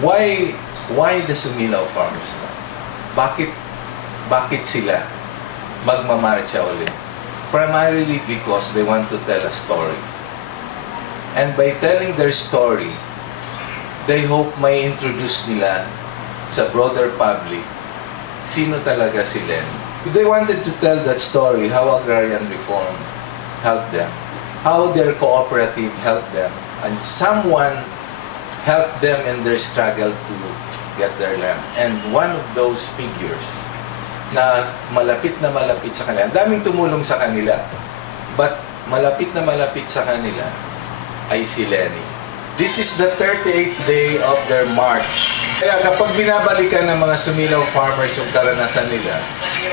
Why the Sumilaw Farmers now? Bakit sila magmamarcha ulit? Primarily because they want to tell a story. And by telling their story, they hope may introduce nila sa broader public sino talaga si Leni. They wanted to tell that story, how agrarian reform helped them, how their cooperative helped them, and someone helped them in their struggle to get their land. And one of those figures na malapit sa kanila, ang daming tumulong sa kanila, but malapit sa kanila ay si Leni. This is the 38th day of their march. Kaya kapag binabalikan ng mga Sumilaw farmers yung karanasan nila,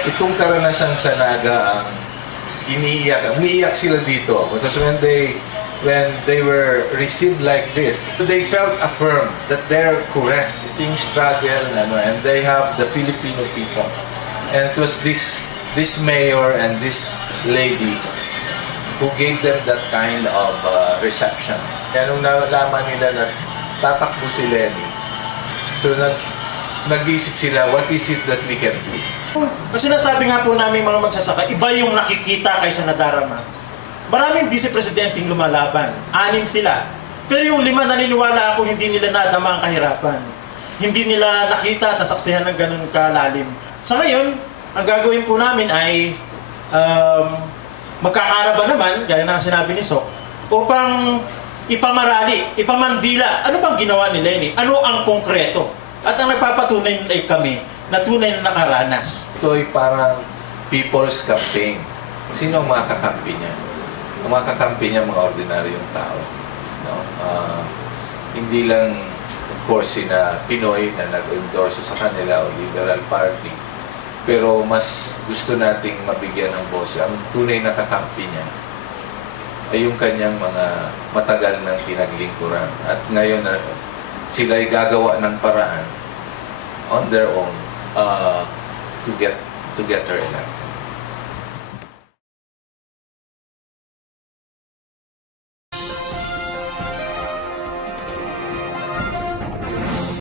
itong karanasan sa Naga ang umiiyak sila dito. Because when they were received like this, they felt affirmed that they're correct. Ito yung struggle, and they have the Filipino people. And it was this mayor and this lady who gave them that kind of reception. Kaya nung nalaman nila na tatakbo si Leni, so nag-iisip sila, what is it that we can do? Kasi sinasabi nga po namin mga magsasaka, iba yung nakikita kaysa nadarama. Maraming vice-presidenteng lumalaban. 6 sila. Pero yung 5 naniniwala ako hindi nila nadama ang kahirapan. Hindi nila nakita at nasaksihan ng ganun kalalim. Sa ngayon, ang gagawin po namin ay magkakaraba naman, gaya na sinabi ni Sok, upang ipamarali, ipamandila. Ano bang ginawa ni Leni? Ano ang konkreto? At ang nagpapatunay ay kami na tunay na nakaranas. Ito ay parang people's campaign. Sino ang mga kakampi niya? Ang mga kakampi niya, mga ordinaryong tao. No? Hindi lang, of course, sina Pinoy na nag-endorse sa kanila o Liberal Party. Pero mas gusto nating mabigyan ng boses. Ang tunay na kakampi niya ay yung kanyang mga matagal ng pinaglingkuran. At ngayon na sila'y gagawa ng paraan on their own to get her elected.